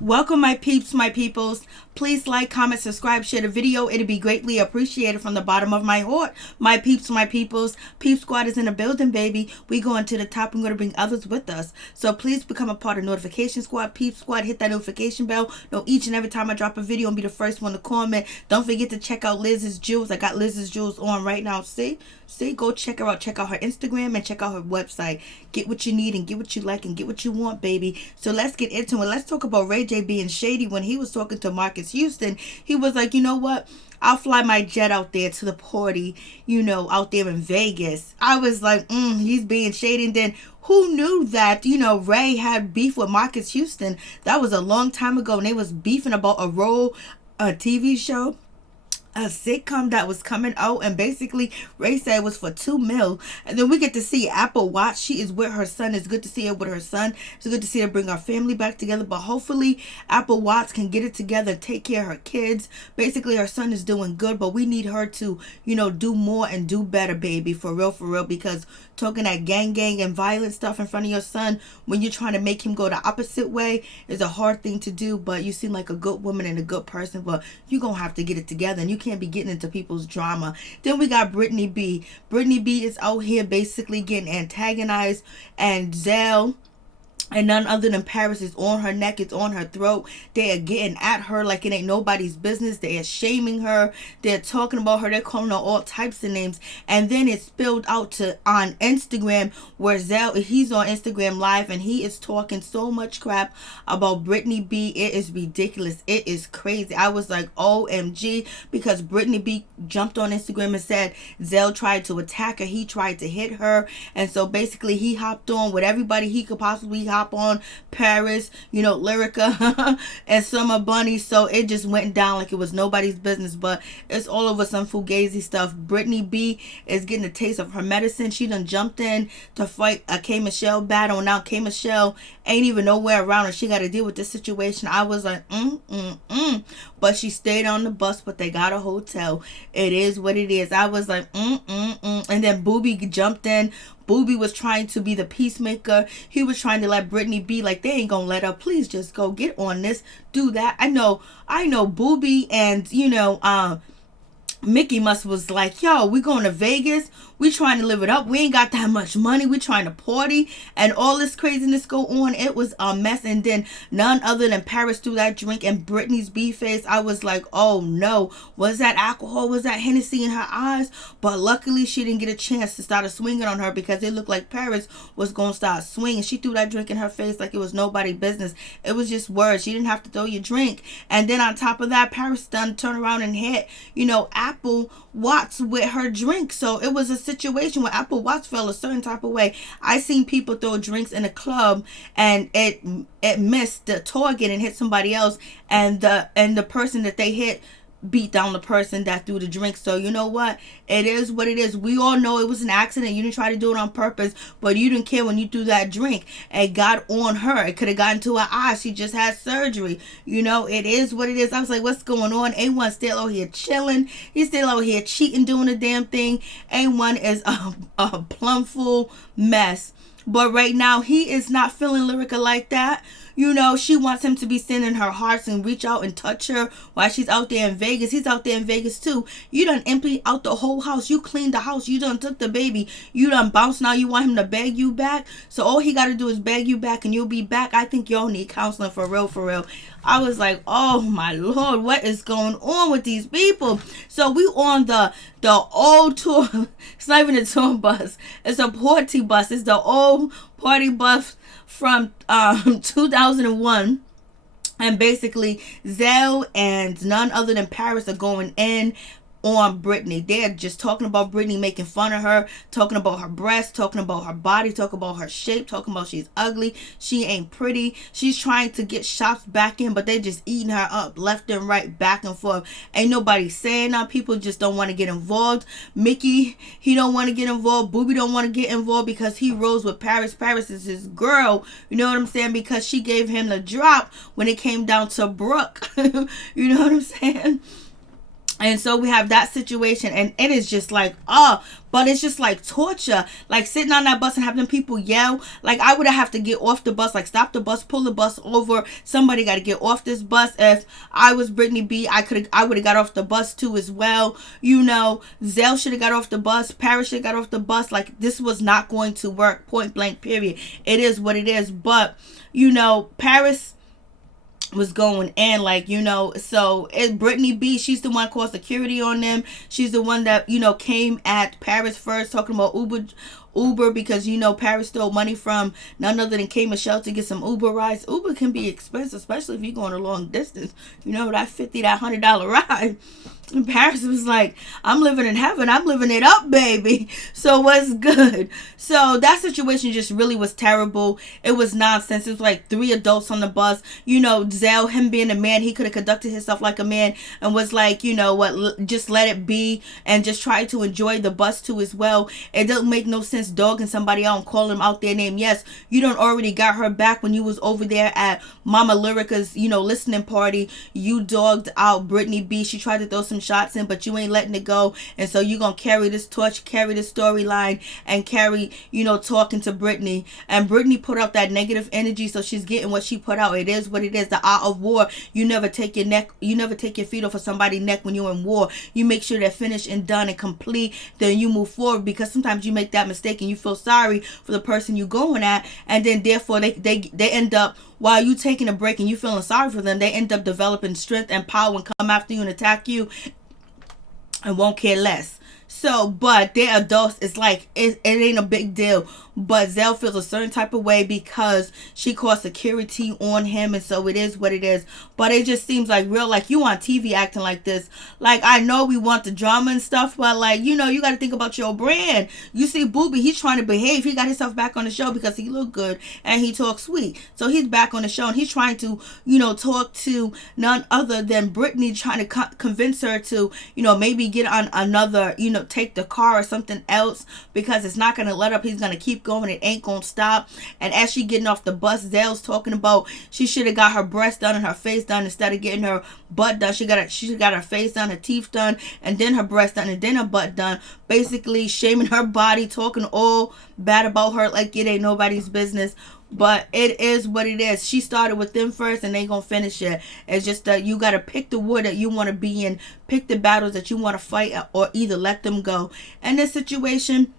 Welcome, my peeps, my peoples. Please like, comment, subscribe, share the video. It'd be greatly appreciated from the bottom of my heart. My peeps, my peoples. Peep Squad is in the building, baby. We going to the top. I'm going to bring others with us. So please become a part of Notification Squad. Peep Squad, hit that notification bell. Know each and every time I drop a video and be the first one to comment. Don't forget to check out Liz's Jewels. I got Liz's Jewels on right now. See, go check her out. Check out her Instagram and check out her website. Get what you need and get what you like and get what you want, baby. So let's get into it. Let's talk about RayJ being shady. When he was talking to Marcus Houston, he was like, you know what? I'll fly my jet out there to the party, out there in Vegas. I was like, he's being shady. And then who knew that, Ray had beef with Marcus Houston? That was a long time ago. And they was beefing about a TV show, a sitcom that was coming out, and basically Ray said it was for $2 million. And then we get to see Apple Watch. She is with her son. It's good to see her with her son. It's good to see her bring our family back together. But hopefully Apple Watch can get it together and take care of her kids. Basically her son is doing good, but we need her to do more and do better, baby, for real, because talking that gang and violent stuff in front of your son when you're trying to make him go the opposite way is a hard thing to do. But you seem like a good woman and a good person, but you're gonna have to get it together, and you can't be getting into people's drama. Then we got Britney B. Britney B is out here basically getting antagonized, and Zell and none other than Paris is on her neck, it's on her throat. They are getting at her like it ain't nobody's business. They are shaming her. They're talking about her. They're calling her all types of names. And then it spilled out on Instagram, where Zell, he's on Instagram Live, and he is talking so much crap about Britney B. It is ridiculous. It is crazy. I was like, OMG, because Britney B jumped on Instagram and said Zell tried to attack her. He tried to hit her. And so basically he hopped on with everybody he could possibly hop on, Paris, Lyrica, and Summer Bunny. So it just went down like it was nobody's business. But it's all over some fugazi stuff. Britney B is getting a taste of her medicine. She done jumped in to fight a K. Michelle battle. Now K. Michelle ain't even nowhere around her. She got to deal with this situation. I was like, But she stayed on the bus, but they got a hotel. It is what it is. I was like, And then Booby jumped in. Booby was trying to be the peacemaker. He was trying to let Britney be like, they ain't gonna let her. Please just go get on this, do that. I know Booby and Mickey must was like, yo, we going to Vegas. We trying to live it up. We ain't got that much money. We trying to party and all this craziness go on. It was a mess. And then none other than Paris threw that drink in Britney's B face. I was like, oh no. Was that alcohol? Was that Hennessy in her eyes? But luckily she didn't get a chance to start swinging on her, because it looked like Paris was going to start swinging. She threw that drink in her face like it was nobody's business. It was just words. She didn't have to throw your drink. And then on top of that, Paris done turned around and hit, Apple Watts with her drink. So it was a situation where Apple Watts felt a certain type of way. I seen people throw drinks in a club and it missed the target and hit somebody else, and the person that they hit beat down the person that threw the drink. So you know what? It is what it is. We all know it was an accident. You didn't try to do it on purpose, but you didn't care when you threw that drink. It got on her. It could have gotten to her eye. She just had surgery. It is what it is. I was like, what's going on? A1 still out here chilling. He's still out here cheating, doing the damn thing. A1 is a plumful mess. But right now, he is not feeling Lyrica like that. She wants him to be sending her hearts and reach out and touch her while she's out there in Vegas. He's out there in Vegas too. You done emptied out the whole house. You cleaned the house. You done took the baby. You done bounced. Now you want him to beg you back. So all he got to do is beg you back and you'll be back. I think y'all need counseling for real. I was like, oh my Lord, what is going on with these people? So we on the old tour. It's not even a tour bus. It's a party bus. It's the old party bus from 2001. And basically Zell and none other than Paris are going in on Britney. They're just talking about Britney, making fun of her, talking about her breasts, talking about her body, talking about her shape, talking about she's ugly, she ain't pretty. She's trying to get shots back in, but they're just eating her up left and right, back and forth. Ain't nobody saying that. People just don't want to get involved. Mickey, he don't want to get involved. Booby don't want to get involved because he rolls with Paris. Paris is his girl. You know what I'm saying? Because she gave him the drop when it came down to Brooke. You know what I'm saying? And so we have that situation, and it is just like, but it's just like torture. Like sitting on that bus and having people yell. Like I would have to get off the bus, like stop the bus, pull the bus over. Somebody got to get off this bus. If I was Britney B, I would have got off the bus too as well. You know, Zell should have got off the bus. Paris should have got off the bus. Like this was not going to work. Point blank. Period. It is what it is. But you know, Paris was going in, like, you know, so it Britney B, she's the one called security on them. She's the one that, you know, came at Paris first, talking about Uber, because, you know, Paris stole money from none other than K Michelle to get some Uber rides. Uber can be expensive, especially if you're going a long distance. You know, that $100 ride. And Paris was like, I'm living in heaven. I'm living it up, baby. So what's good? So that situation just really was terrible. It was nonsense. It was like 3 adults on the bus. You know, Zell, him being a man, he could have conducted himself like a man and was like, you know what, just let it be and just try to enjoy the bus too as well. It doesn't make no sense dogging somebody out and calling them out their name. Yes, you don't already got her back when you was over there at Mama Lyrica's, you know, listening party. You dogged out Britney B. She tried to throw some shots in, but you ain't letting it go, and so you gonna carry this torch, carry this storyline, and carry, you know, talking to Britney. And Britney put out that negative energy, so she's getting what she put out. It is what it is. The art of war. You never take your feet off of somebody's neck when you're in war. You make sure they're finished and done and complete, then you move forward, because sometimes you make that mistake and you feel sorry for the person you're going at, and then therefore they end up, while you taking a break and you feeling sorry for them, they end up developing strength and power and come after you and attack you and won't care less. So, but they're adults. It's like, it ain't a big deal. But Zell feels a certain type of way because she called security on him, and so it is what it is. But it just seems like real, like you on TV acting like this. Like, I know we want the drama and stuff, but like, you know, you got to think about your brand. You see Booby, he's trying to behave. He got himself back on the show because he looked good and he talks sweet. So he's back on the show and he's trying to, you know, talk to none other than Britney, trying to convince her to, you know, maybe get on another, you know, take the car or something else, because it's not going to let up. He's going to keep going. It ain't gonna stop. And as she getting off the bus, Zell's talking about she should have got her breast done and her face done instead of getting her butt done. She got her face done, her teeth done, and then her breast done, and then her butt done. Basically shaming her body, talking all bad about her like it ain't nobody's business. But it is what it is. She started with them first and they gonna finish it. It's just that you gotta pick the war that you want to be in, pick the battles that you want to fight, or either let them go. And this situation,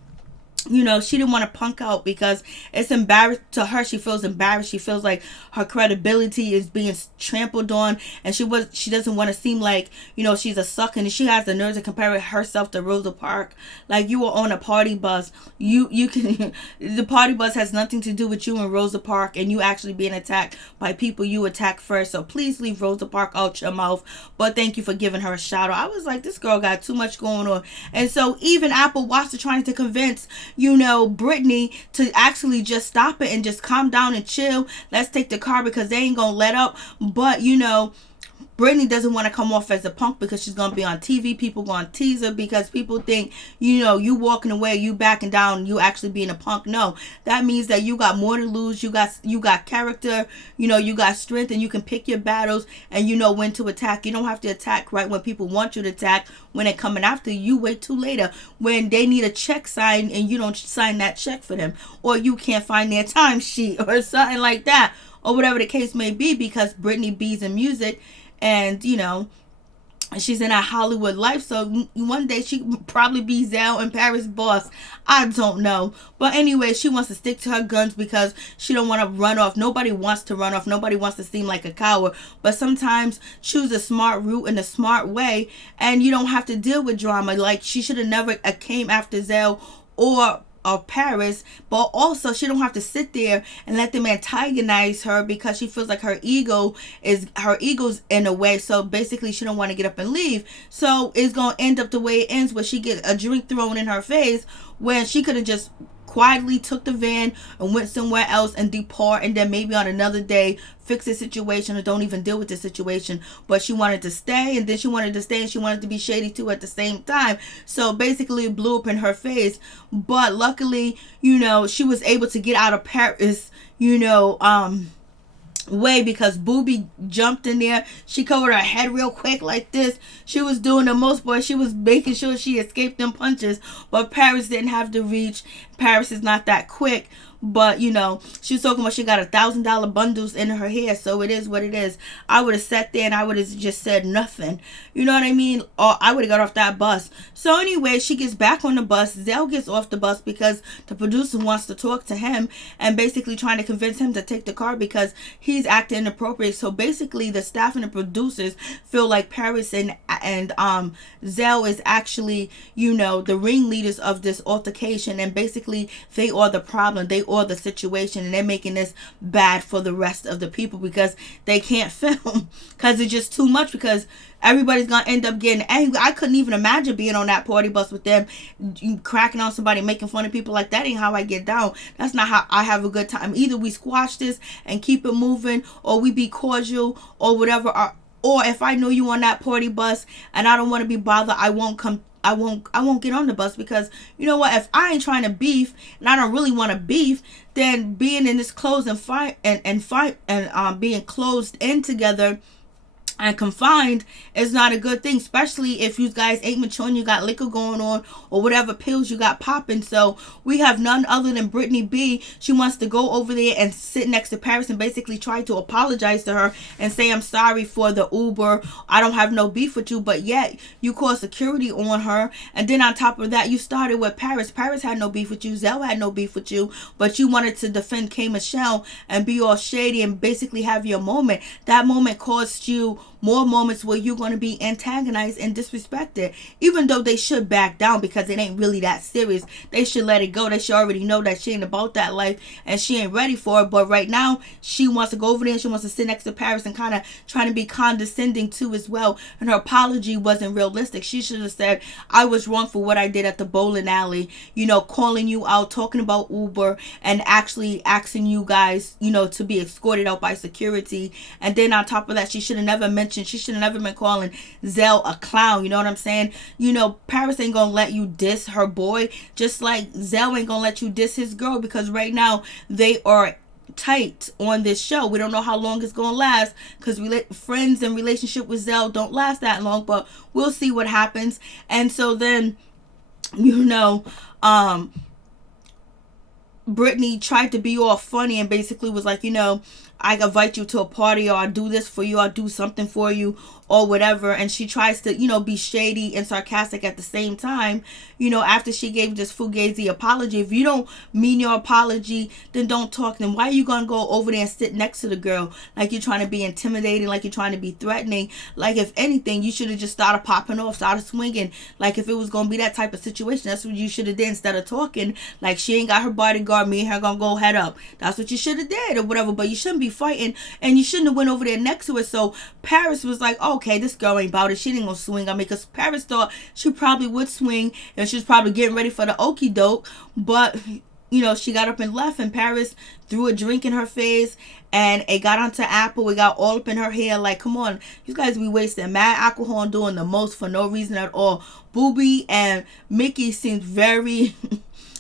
you know, she didn't want to punk out because it's embarrassed to her. She feels embarrassed. She feels like her credibility is being trampled on, and she doesn't want to seem like, you know, she's a sucker. And she has the nerve to compare herself to Rosa Parks. Like, you were on a party bus. You can the party bus has nothing to do with you and Rosa Parks, and you actually being attacked by people you attacked first. So please leave Rosa Parks out your mouth. But thank you for giving her a shout out. I was like, this girl got too much going on. And so even Apple Watch is trying to convince, you know, Britney to actually just stop it and just calm down and chill. Let's take the car because they ain't gonna let up. But, you know, Britney doesn't want to come off as a punk because she's going to be on TV. People going to tease her because people think, you know, you walking away, you backing down, you actually being a punk. No, that means that you got more to lose. You got character, you know, you got strength, and you can pick your battles, and you know when to attack. You don't have to attack right when people want you to attack. When they're coming after you, wait till later when they need a check signed and you don't sign that check for them, or you can't find their timesheet or something like that, or whatever the case may be, because Britney B's in music. And, you know, she's in a Hollywood life. So one day she could probably be Zell and Paris' boss. I don't know. But anyway, she wants to stick to her guns because she don't want to run off. Nobody wants to run off. Nobody wants to seem like a coward. But sometimes choose a smart route in a smart way, and you don't have to deal with drama. Like, she should have never came after Zell or of Paris, but also she don't have to sit there and let them antagonize her because she feels like her ego's in a way. So basically she don't want to get up and leave. So it's gonna end up the way it ends, where she get a drink thrown in her face when she could have just quietly took the van and went somewhere else and depart, and then maybe on another day fix the situation or don't even deal with the situation. But she wanted to stay, and then she wanted to stay, and she wanted to be shady too at the same time. So basically it blew up in her face. But luckily, you know, she was able to get out of Paris, you know, way because Booby jumped in there. She covered her head real quick like this. She was doing the most, boy. She was making sure she escaped them punches. But Paris didn't have the reach. Paris is not that quick. But, you know, she was talking about she got $1,000 bundles in her hair. So it is what it is. I would have sat there and I would have just said nothing. You know what I mean? Or I would have got off that bus. So anyway, she gets back on the bus. Zell gets off the bus because the producer wants to talk to him and basically trying to convince him to take the car because he's acting inappropriate. So basically the staff and the producers feel like Paris and Zell is actually, you know, the ringleaders of this altercation, and basically they are the problem. They or the situation, and they're making this bad for the rest of the people because they can't film because it's just too much, because everybody's gonna end up getting angry. I couldn't even imagine being on that party bus with them, cracking on somebody, making fun of people. Like, that ain't how I get down. That's not how I have a good time. Either we squash this and keep it moving, or we be cordial, or whatever. Or if I know you on that party bus and I don't want to be bothered, I won't get on the bus, because you know what, if I ain't trying to beef and I don't really want to beef, then being in this close and fight and being closed in together and confined is not a good thing, especially if you guys ain't mature and you got liquor going on or whatever pills you got popping. So we have none other than Britney B. She wants to go over there and sit next to Paris and basically try to apologize to her and say, I'm sorry for the Uber, I don't have no beef with you. But yet you call security on her, and then on top of that you started with Paris. Paris had no beef with you, Zell had no beef with you, but you wanted to defend K. Michelle and be all shady and basically have your moment. That moment cost you more moments where you're going to be antagonized and disrespected, even though they should back down because it ain't really that serious. They should let it go. They should already know that she ain't about that life and she ain't ready for it. But right now she wants to go over there and she wants to sit next to Paris and kind of trying to be condescending too as well, and her apology wasn't realistic. She should have said, I was wrong for what I did at the bowling alley, you know, calling you out, talking about Uber, and actually asking you guys, you know, to be escorted out by security. And then on top of that, she should have never she should have never been calling Zell a clown. You know what I'm saying? You know, Paris ain't gonna let you diss her boy, just like Zell ain't gonna let you diss his girl, because right now they are tight on this show. We don't know how long it's gonna last, because friends and relationship with Zell don't last that long, but we'll see what happens. And so then, you know, Britney tried to be all funny and basically was like, you know, I invite you to a party, or I'll do this for you, I'll do something for you, or whatever. And she tries to, you know, be shady and sarcastic at the same time, you know, after she gave this fugazi apology. If you don't mean your apology, then don't talk. Then why are you going to go over there and sit next to the girl like you're trying to be intimidating, like you're trying to be threatening? Like, if anything, you should have just started popping off, started swinging. Like, if it was going to be that type of situation, that's what you should have did instead of talking. Like, she ain't got her bodyguard, me and her going to go head up. That's what you should have did or whatever. But you shouldn't be fighting, and you shouldn't have went over there next to her. So Paris was like, okay, this girl ain't about it. She didn't gonna swing on me, because Paris thought she probably would swing and she was probably getting ready for the okie doke. But you know, she got up and left, and Paris threw a drink in her face, and it got onto Apple. It got all up in her hair. Like, come on, you guys be wasting mad alcohol and doing the most for no reason at all. Booby and Mickey seemed very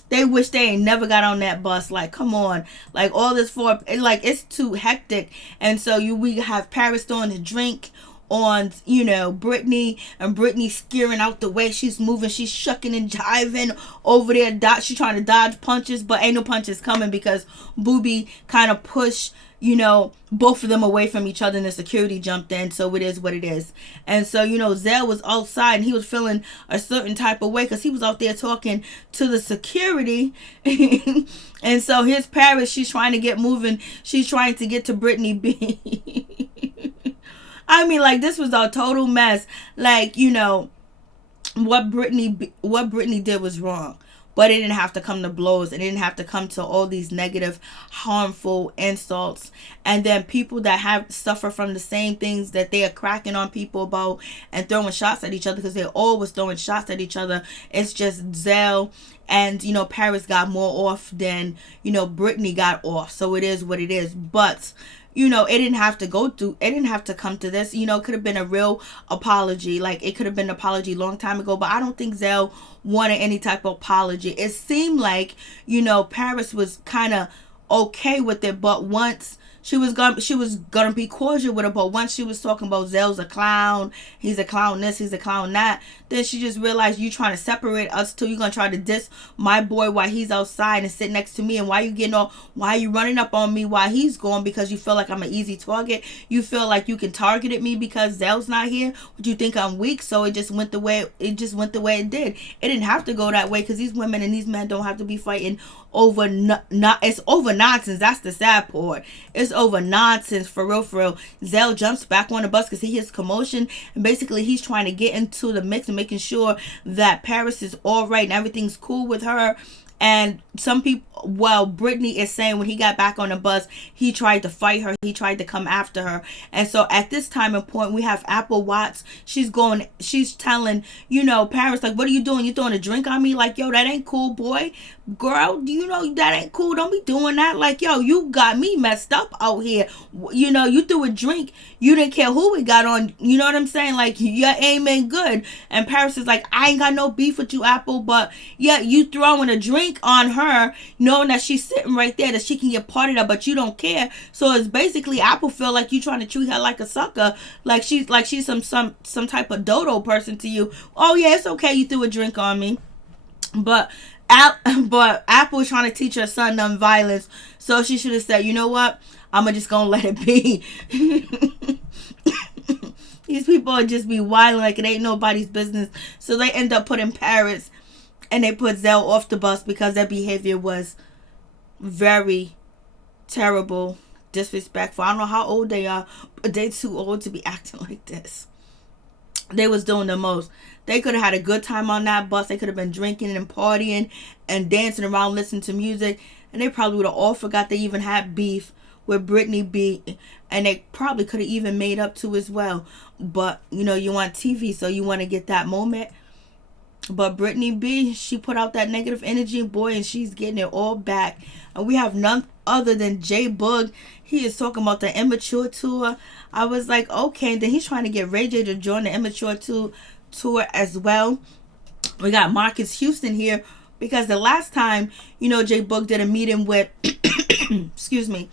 they wish they ain't never got on that bus. Like, come on. Like, all this for, like, it's too hectic. And so we have Paris throwing the drink on, you know, Britney, and Britney scaring out the way. She's moving, she's shucking and jiving over there. She's trying to dodge punches, but ain't no punches coming because Booby kind of pushed, you know, both of them away from each other, and the security jumped in. So it is what it is. And so, you know, Zell was outside and he was feeling a certain type of way because he was out there talking to the security. And so here's Paris. She's trying to get moving. She's trying to get to Britney B. I mean, like, this was a total mess. Like, you know, what Britney did was wrong. But it didn't have to come to blows. It didn't have to come to all these negative, harmful insults. And then people that have suffer from the same things that they are cracking on people about and throwing shots at each other, because they're always throwing shots at each other. It's just Zell and, you know, Paris got more off than, you know, Britney got off. So it is what it is. But, you know, it didn't have to come to this. You know, it could have been a real apology. Like, it could have been an apology a long time ago. But I don't think Zell wanted any type of apology. It seemed like, you know, Paris was kind of okay with it. But once she was gonna be cordial with her, but once she was talking about Zell's a clown, he's a clown this, he's a clown that, then she just realized you trying to separate us two. You're gonna try to diss my boy while he's outside and sit next to me, and why you running up on me while he's gone because you feel like I'm an easy target. You feel like you can target at me because Zell's not here. Would you think I'm weak? So it just went the way it did. It didn't have to go that way because these women and these men don't have to be fighting over it's over nonsense. That's the sad part. It's over nonsense, for real. Zell jumps back on the bus because he hears commotion, and basically he's trying to get into the mix and making sure that Paris is all right and everything's cool with her. And some people, Britney is saying when he got back on the bus, he tried to fight her. He tried to come after her. And so at this time and point, we have Apple Watts. She's telling, Paris, like, what are you doing? You throwing a drink on me? Like, yo, that ain't cool, boy. Girl, do you know that ain't cool? Don't be doing that. Like, yo, you got me messed up out here. You threw a drink. You didn't care who we got on. You know what I'm saying? Like, your aim ain't good. And Paris is like, I ain't got no beef with you, Apple. But, yeah, you throwing a drink on her, knowing that she's sitting right there, that she can get part of that, but you don't care. So it's basically Apple feel like you trying to treat her like a sucker, like she's some type of dodo person to you. Oh yeah, it's okay, you threw a drink on me, but Apple is trying to teach her son nonviolence, so she should have said, you know what, I'm just gonna let it be. These people are just be wilding like it ain't nobody's business. So they end up putting Paris and they put Zell off the bus because their behavior was very terrible, disrespectful. I don't know how old they are, but they're too old to be acting like this. They was doing the most. They could have had a good time on that bus. They could have been drinking and partying and dancing around, listening to music. And they probably would have all forgot they even had beef with Britney B. And they probably could have even made up to as well. But, you want TV, so you want to get that moment. But Britney B, she put out that negative energy, boy, and she's getting it all back. And we have none other than JBoog. He is talking about the Immature Tour. I was like, okay. And then he's trying to get RayJ to join the Immature Tour as well. We got Marcus Houston here because the last time, JBoog did a meeting with, excuse me,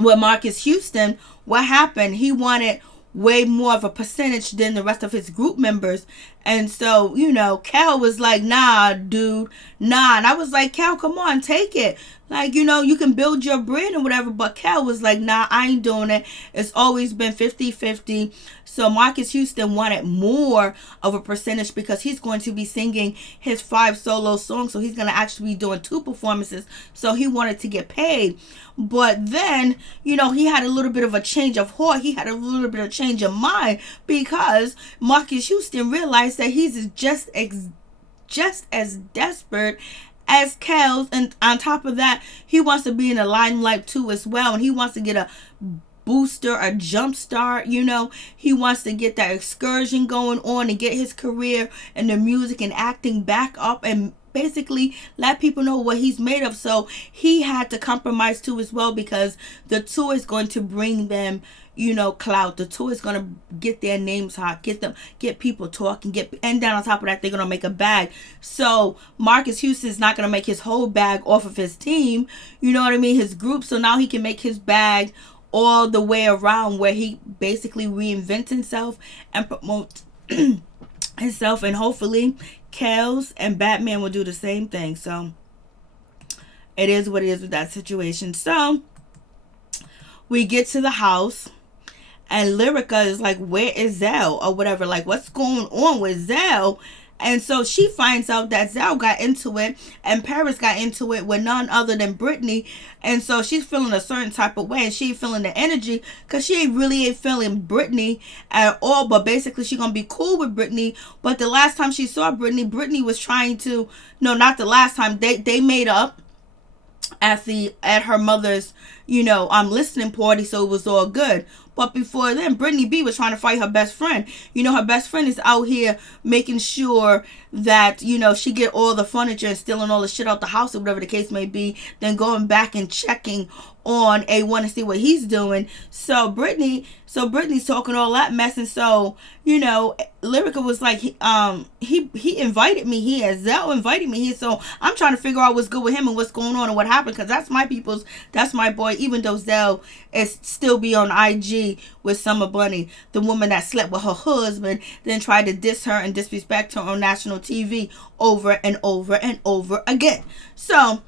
with Marcus Houston, what happened? He wanted way more of a percentage than the rest of his group members. And so, Cal was like, nah, dude, nah. And I was like, Cal, come on, take it. Like, you can build your brand and whatever. But Cal was like, nah, I ain't doing it. It's always been 50-50. So Marcus Houston wanted more of a percentage because he's going to be singing his 5 solo songs. So he's going to actually be doing 2 performances. So he wanted to get paid. But then, he had a little bit of a change of heart. He had a little bit of change of mind because Marcus Houston realized that he's just as desperate as Kel's, and on top of that, he wants to be in the limelight too as well, and he wants to get a booster, a jump start. He wants to get that excursion going on and get his career and the music and acting back up and basically let people know what he's made of. So he had to compromise too as well because the tour is going to bring them clout. The tour is gonna get their names hot, get people talking, and then on top of that, they're gonna make a bag. So Marcus Houston's not gonna make his whole bag off of his team, you know what I mean, his group. So now he can make his bag all the way around, where he basically reinvents himself and promotes himself, and hopefully Kels and Batman will do the same thing. So it is what it is with that situation. So we get to the house. And Lyrica is like, where is Zell? Or whatever. Like, what's going on with Zell? And so she finds out that Zell got into it. And Paris got into it with none other than Britney. And so she's feeling a certain type of way. And she ain't feeling the energy. Because she really ain't feeling Britney at all. But basically, she's going to be cool with Britney. But the last time she saw Britney was trying to... No, not the last time. They made up at her mother's, listening party. So it was all good. But before then, Britney B was trying to fight her best friend. You know, her best friend is out here making sure that, you know, she get all the furniture and stealing all the shit out the house or whatever the case may be, then going back and checking on A1 to see what he's doing. So Britney's talking all that mess, and so, you know, Lyrica was like, he invited me here. Zell invited me here, so I'm trying to figure out what's good with him and what's going on and what happened, because that's my people's, that's my boy, even though Zell is still be on IG with Summer Bunny, the woman that slept with her husband, then tried to diss her and disrespect her on national TV over and over and over again. So,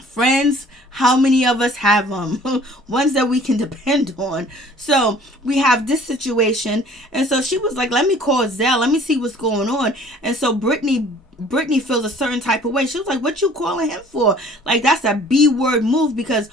friends, how many of us have them? Ones that we can depend on. So we have this situation, and so she was like, let me call Zell, let me see what's going on. And so Britney feels a certain type of way. She was like, what you calling him for? Like, that's a B-word move, because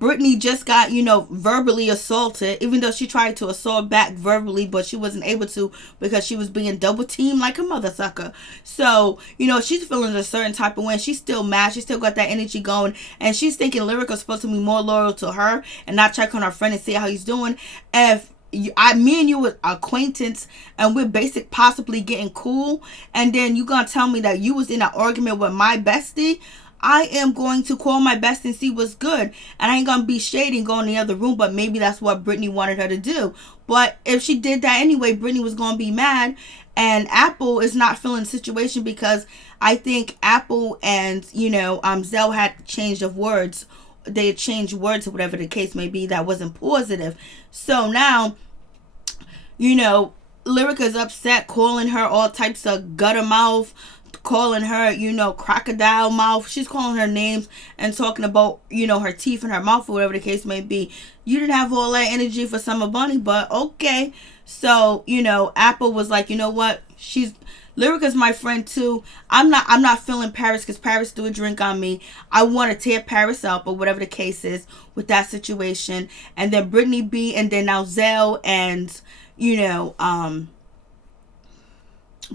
Britney just got, you know, verbally assaulted, even though she tried to assault back verbally, but she wasn't able to because she was being double teamed like a mother sucker. So, you know, she's feeling a certain type of way. She's still mad. She still got that energy going, and she's thinking Lyrica's supposed to be more loyal to her and not check on her friend and see how he's doing. If me and you were acquaintance and we're possibly getting cool, and then you gonna tell me that you was in an argument with my bestie, I am going to call my best and see what's good. And I ain't going to be shady and go in the other room, but maybe that's what Britney wanted her to do. But if she did that anyway, Britney was going to be mad. And Apple is not feeling the situation, because I think Apple and, you know, Zell had changed of words. They had changed words or whatever the case may be that wasn't positive. So now, you know, Lyrica's upset, calling her all types of gutter mouth, calling her, you know, crocodile mouth. She's calling her names and talking about, you know, her teeth and her mouth or whatever the case may be. You didn't have all that energy for Summer Bunny, but okay. So, you know, Apple was like, you know what? Lyrica's my friend too. I'm not feeling Paris, because Paris threw a drink on me. I want to tear Paris up or whatever the case is with that situation. And then Britney B, and then now Zell and, you know,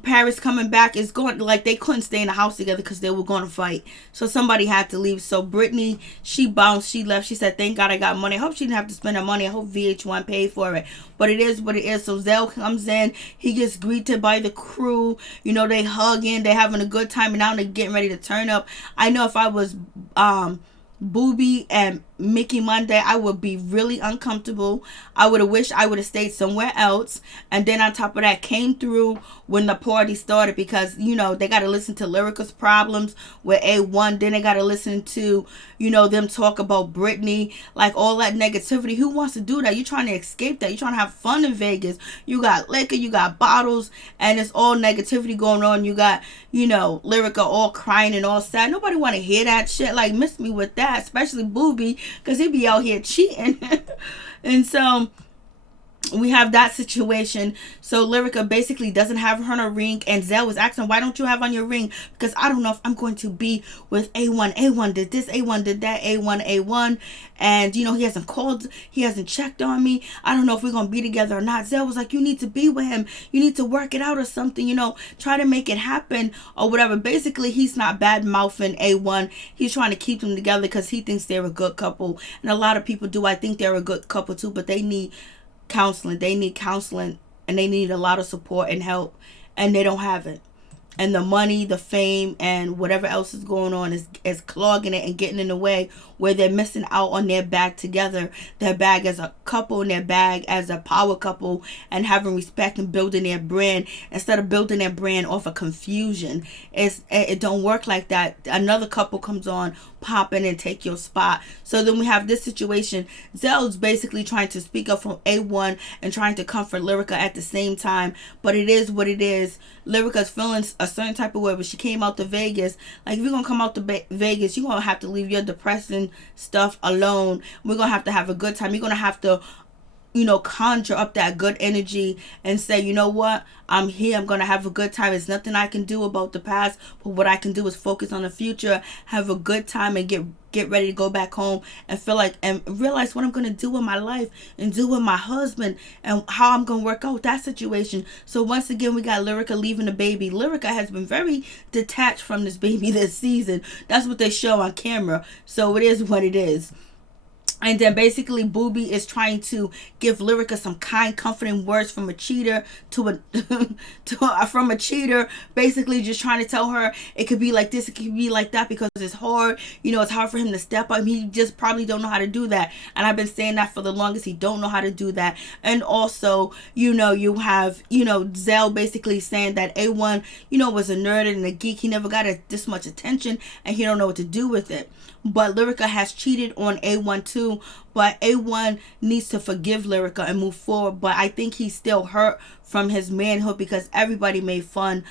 Paris coming back is going, like, they couldn't stay in the house together because they were going to fight. So somebody had to leave. So Britney, she bounced, she left. She said, thank God I got money. I hope she didn't have to spend her money. I hope VH1 paid for it. But it is what it is. So Zell comes in. He gets greeted by the crew. You know, they hugging. They having a good time. And now they're getting ready to turn up. I know if I was Booby and Mickey Monday, I would be really uncomfortable. I would have wished I would have stayed somewhere else. And then on top of that, came through when the party started, because, you know, they got to listen to Lyrica's problems with A1. Then they got to listen to, you know, them talk about Britney, like all that negativity. Who wants to do that? You're trying to escape that. You're trying to have fun in Vegas. You got liquor, you got bottles, and it's all negativity going on. You got, you know, Lyrica all crying and all sad. Nobody want to hear that shit. Like, miss me with that, especially Booby, because he be out here cheating. And so we have that situation. So Lyrica basically doesn't have her on a ring, and Zell was asking, why don't you have on your ring? Because I don't know if I'm going to be with A1. A1 did this, A1 did that, A1. And, you know, he hasn't called, he hasn't checked on me. I don't know if we're going to be together or not. Zell was like, you need to be with him. You need to work it out or something, you know, try to make it happen or whatever. Basically, he's not bad mouthing A1. He's trying to keep them together because he thinks they're a good couple. And a lot of people do. I think they're a good couple too, but they need counseling. They need counseling, and they need a lot of support and help, and they don't have it. And the money, the fame, and whatever else is going on is clogging it and getting in the way, where they're missing out on their bag together, their bag as a couple and their bag as a power couple, and having respect and building their brand instead of building their brand off of confusion. It don't work like that. Another couple comes on, pop in and take your spot. So then we have this situation. Zell's basically trying to speak up from A1 and trying to comfort Lyrica at the same time, but it is what it is. Lyrica's feeling a certain type of way, but she came out to Vegas. Like, if you're gonna come out to Vegas, you're gonna have to leave your depressing stuff alone. We're gonna have a good time. You're gonna have to, you know, conjure up that good energy and say, you know what, I'm here, I'm gonna have a good time. There's nothing I can do about the past, but what I can do is focus on the future, have a good time, and get ready to go back home and feel like, and realize what I'm gonna do with my life and do with my husband and how I'm gonna work out that situation. So once again, we got Lyrica leaving the baby. Lyrica has been very detached from this baby this season. That's what they show on camera. So it is what it is. And then basically Booby is trying to give Lyrica some kind, comforting words from a cheater from a cheater, basically just trying to tell her it could be like this, it could be like that, because it's hard. It's hard for him to step up. He just probably don't know how to do that. And I've been saying that for the longest. He don't know how to do that. And also, you have, Zell basically saying that A1, was a nerd and a geek. He never got this much attention and he don't know what to do with it. But Lyrica has cheated on A1 too. But A1 needs to forgive Lyrica and move forward. But I think he's still hurt from his manhood, because everybody made fun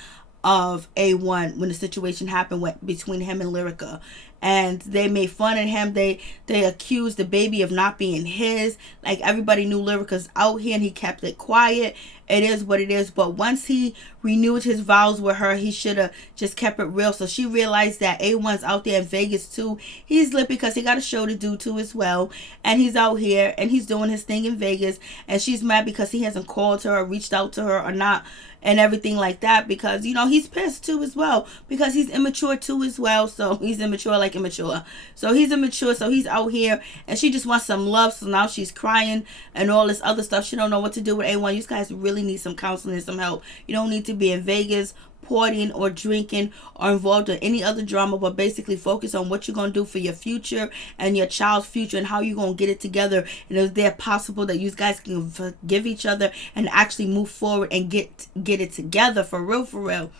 of A1 when the situation happened between him and Lyrica. And they made fun of him. They accused the baby of not being his. Like, everybody knew Lyrica's out here and he kept it quiet. It is what it is. But once he renewed his vows with her, he should have just kept it real. So she realized that A1's out there in Vegas too. He's lit because he got a show to do too as well. And he's out here and he's doing his thing in Vegas. And she's mad because he hasn't called her or reached out to her or not, and everything like that, because he's pissed too as well, because he's immature too as well. So he's immature like immature. So he's immature, so he's out here and she just wants some love. So now she's crying and all this other stuff. She don't know what to do with A1. You guys really need some counseling and some help. You don't need to be in Vegas partying or drinking or involved in any other drama, but basically focus on what you're going to do for your future and your child's future and how you're going to get it together. And is there possible that you guys can forgive each other and actually move forward and get it together for real?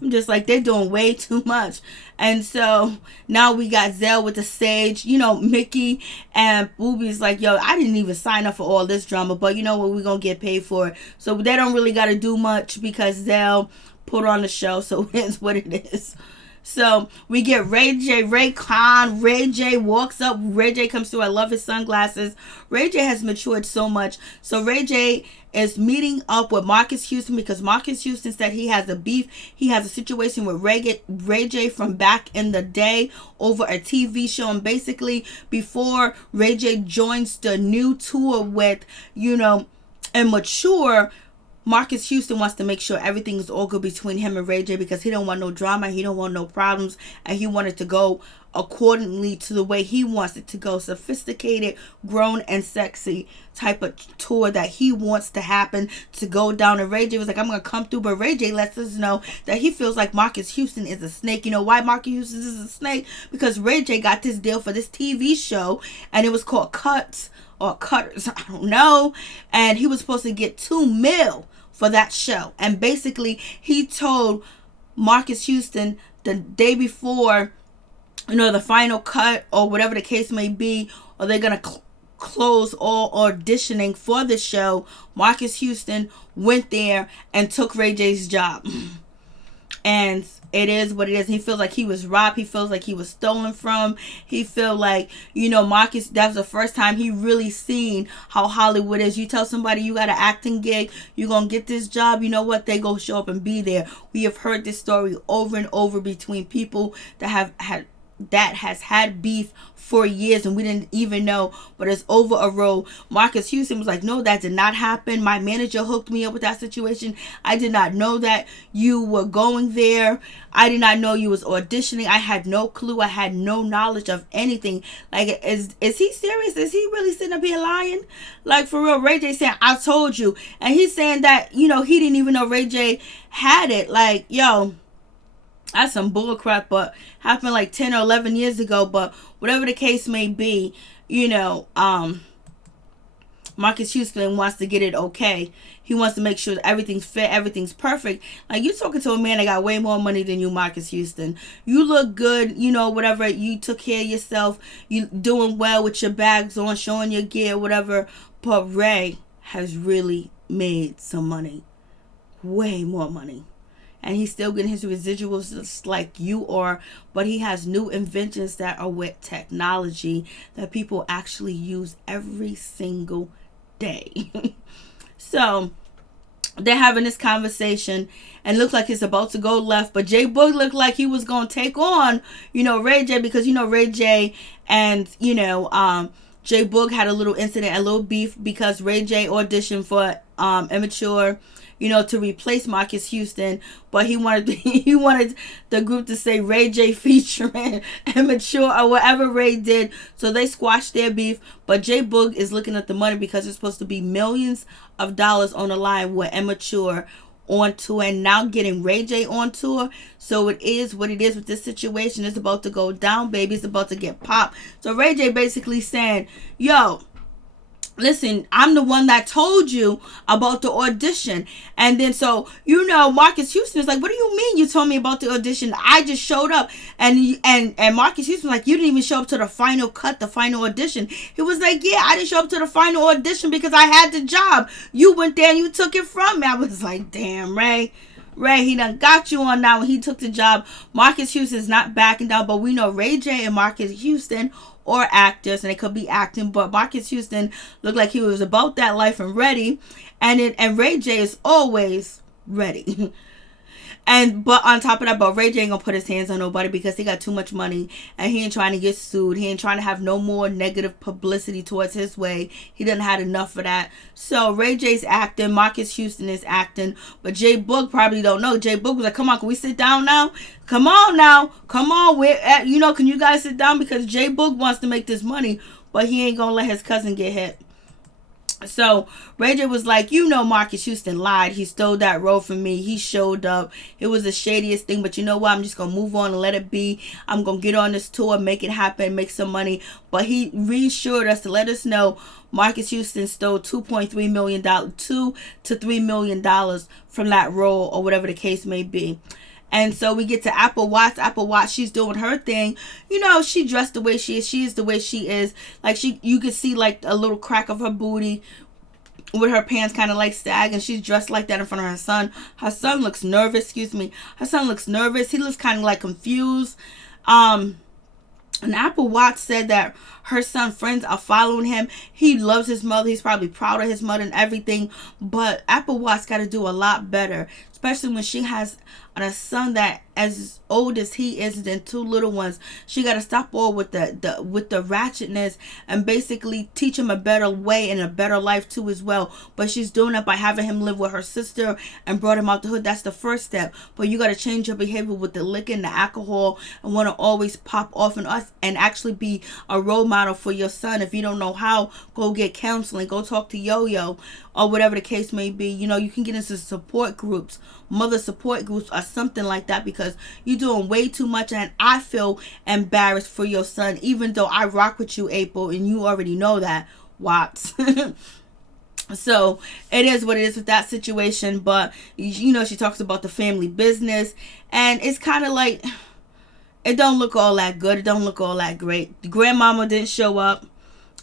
I'm just like, they're doing way too much. And so now we got Zell with the sage, Mickey and Booby's like, yo, I didn't even sign up for all this drama, but you know what, we're going to get paid for it. So they don't really got to do much because Zell put on the show. So it's what it is. So we get RayJ, RayJ walks up. RayJ comes through. I love his sunglasses. RayJ has matured so much. So RayJ is meeting up with Marcus Houston because Marcus Houston said he has a beef. He has a situation with RayJ from back in the day over a TV show. And basically, before RayJ joins the new tour with, Immature, Marcus Houston wants to make sure everything is all good between him and RayJ, because he don't want no drama, he don't want no problems, and he wanted to go accordingly to the way he wants it to go. Sophisticated, grown, and sexy type of tour that he wants to happen to go down. And RayJ was like, I'm going to come through, but RayJ lets us know that he feels like Marcus Houston is a snake. You know why Marcus Houston is a snake? Because RayJ got this deal for this TV show, and it was called Cutters, I don't know, and he was supposed to get $2 million for that show. And basically he told Marcus Houston the day before, the final cut or whatever the case may be, or they're gonna close all auditioning for the show. Marcus Houston went there and took RayJ's job. And it is what it is. He feels like he was robbed. He feels like he was stolen from. He feel like, Marcus, that was the first time he really seen how Hollywood is. You tell somebody you got an acting gig, you're going to get this job. You know what? They go show up and be there. We have heard this story over and over between people that has had beef for years and we didn't even know, but it's over a road. Marcus Houston was like, no, that did not happen. My manager hooked me up with that situation. I did not know that you were going there. I did not know you was auditioning. I had no clue. I had no knowledge of anything. Like, is he serious? Is he really sitting up here lying? Like, for real, RayJ saying, I told you. And he's saying that, he didn't even know RayJ had it. Like, yo, that's some bullcrap, but happened like 10 or 11 years ago. But whatever the case may be, Marcus Houston wants to get it okay. He wants to make sure that everything's fair, everything's perfect. Like, you talking to a man that got way more money than you, Marcus Houston. You look good, whatever. You took care of yourself. You doing well with your bags on, showing your gear, whatever. But Ray has really made some money. Way more money. And he's still getting his residuals just like you are. But he has new inventions that are with technology that people actually use every single day. So they're having this conversation and looks like it's about to go left. But JBoog looked like he was going to take on, RayJ, because, RayJ and, JBoog had a little incident, a little beef, because RayJ auditioned for Immature, to replace Marcus Houston, but he wanted the group to say RayJ featuring Immature or whatever Ray did, so they squashed their beef. But JBoog is looking at the money because it's supposed to be millions of dollars on the line with Immature on tour and now getting RayJ on tour. So it is what it is with this situation. It's about to go down, baby. It's about to get popped. So RayJ basically saying, yo, listen, I'm the one that told you about the audition. And then so, Marcus Houston is like, what do you mean you told me about the audition? I just showed up. And Marcus Houston was like, you didn't even show up to the final cut, the final audition. He was like, yeah, I didn't show up to the final audition because I had the job. You went there and you took it from me. I was like, damn, Ray, he done got you on now when he took the job. Marcus Houston's not backing down, but we know RayJ and Marcus Houston or actors, and they could be acting, but Marcus Houston looked like he was about that life and ready, and RayJ is always ready. But on top of that, but RayJ ain't gonna put his hands on nobody because he got too much money and he ain't trying to get sued. He ain't trying to have no more negative publicity towards his way. He done had enough of that. So RayJ's acting, Marcus Houston is acting, but JBoog probably don't know. JBoog was like, come on, can we sit down now? Come on now. Come on. Can you guys sit down? Because JBoog wants to make this money, but he ain't gonna let his cousin get hit. So RayJ was like, Marcus Houston lied. He stole that role from me. He showed up. It was the shadiest thing, but you know what? I'm just going to move on and let it be. I'm going to get on this tour, make it happen, make some money. But he reassured us to let us know Marcus Houston stole $2.3 million, $2 to $3 million from that role or whatever the case may be. And so we get to Apple Watts. Apple Watts, she's doing her thing. She dressed the way she is. She is the way she is. Like, you could see like a little crack of her booty with her pants kind of like sag, and she's dressed like that in front of her son. Her son looks nervous. Her son looks nervous. He looks kind of like confused. And Apple Watts said that her son's friends are following him. He loves his mother. He's probably proud of his mother and everything. But Apple Watts got to do a lot better, especially when she has a son that as old as he is, and then two little ones. She got to stop all with the ratchetness and basically teach him a better way and a better life too as well. But she's doing it by having him live with her sister and brought him out the hood. That's the first step. But you got to change your behavior with the liquor and the alcohol and want to always pop off and us and actually be a role model for your son. If you don't know how, go get counseling. Go talk to Yo-Yo or whatever the case may be. You can get into support groups, mother support groups or something like that, because you're doing way too much, and I feel embarrassed for your son, even though I rock with you, April, and you already know that, Watts. So it is what it is with that situation. But she talks about the family business, and it's kind of like it don't look all that good. It don't look all that great. The grandmama didn't show up.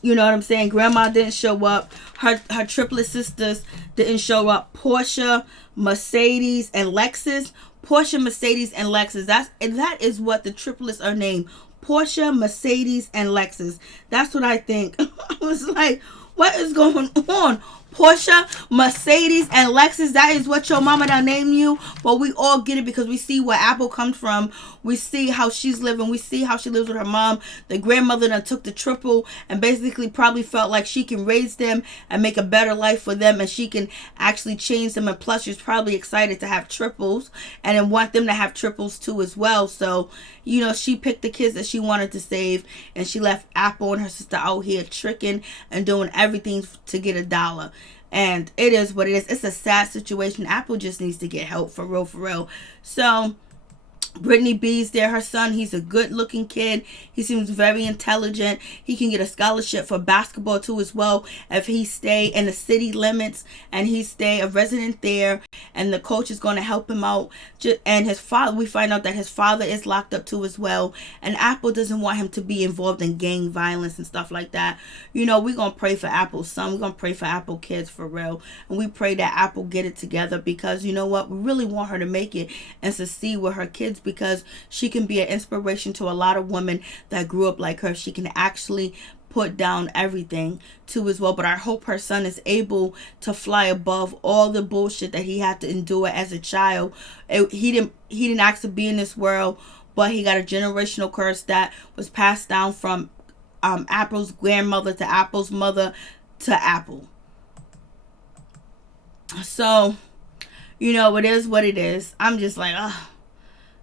You know what I'm saying? Grandma didn't show up. Her triplet sisters didn't show up. Portia, Mercedes, and Lexus. Portia, Mercedes, and Lexus. That is what the triplets are named. Portia, Mercedes, and Lexus. That's what I think. I was like, what is going on? Portia, Mercedes, and Lexus. That is what your mama done named you. But we all get it because we see where Apple comes from. We see how she's living. We see how she lives with her mom. The grandmother done took the triple and basically probably felt like she can raise them and make a better life for them, and she can actually change them. And plus, she's probably excited to have triples and then want them to have triples too as well. So, she picked the kids that she wanted to save, and she left Apple and her sister out here tricking and doing everything to get $1. And it is what it is. It's a sad situation. Apple just needs to get help, for real, for real. So Britney B's there. Her son, he's a good looking kid. He seems very intelligent. He can get a scholarship for basketball too as well if he stay in the city limits and he stay a resident there, and the coach is going to help him out. And his father, we find out that his father is locked up too as well, and Apple doesn't want him to be involved in gang violence and stuff like that. We're going to pray for Apple's son. We're going to pray for Apple kids, for real, and we pray that Apple get it together, because you know what, we really want her to make it and succeed with her kids, because she can be an inspiration to a lot of women that grew up like her. She can actually put down everything too as well. But I hope her son is able to fly above all the bullshit that he had to endure as a child. He didn't ask to be in this world, but he got a generational curse that was passed down from Apple's grandmother to Apple's mother to Apple. So, you know, it is what it is. I'm just like, ugh.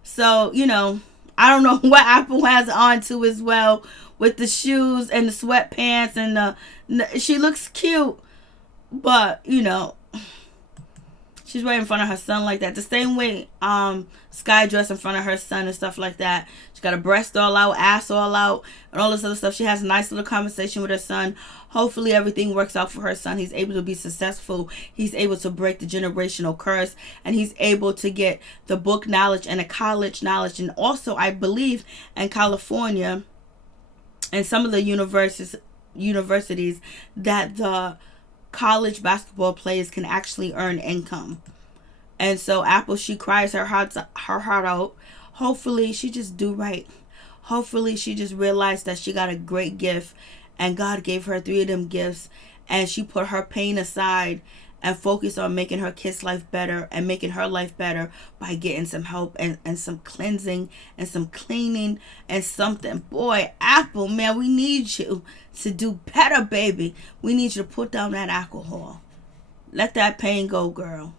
So, you know, I don't know what Apple has on too as well, with the shoes and the sweatpants and she looks cute, but you know, she's right in front of her son like that. The same way Sky dressed in front of her son and stuff like that. She got her breast all out, ass all out, and all this other stuff. She has a nice little conversation with her son. Hopefully everything works out for her son. He's able to be successful. He's able to break the generational curse, and he's able to get the book knowledge and the college knowledge. And also, I believe in California and some of the universities that the college basketball players can actually earn income. And so Apple, she cries her heart out. Hopefully she just do right. Hopefully she just realized that she got a great gift, and God gave her 3 of them gifts, and she put her pain aside and focused on making her kids' life better and making her life better by getting some help and some cleansing and some cleaning and something. Boy, Apple, man, we need you to do better, baby. We need you to put down that alcohol. Let that pain go, girl.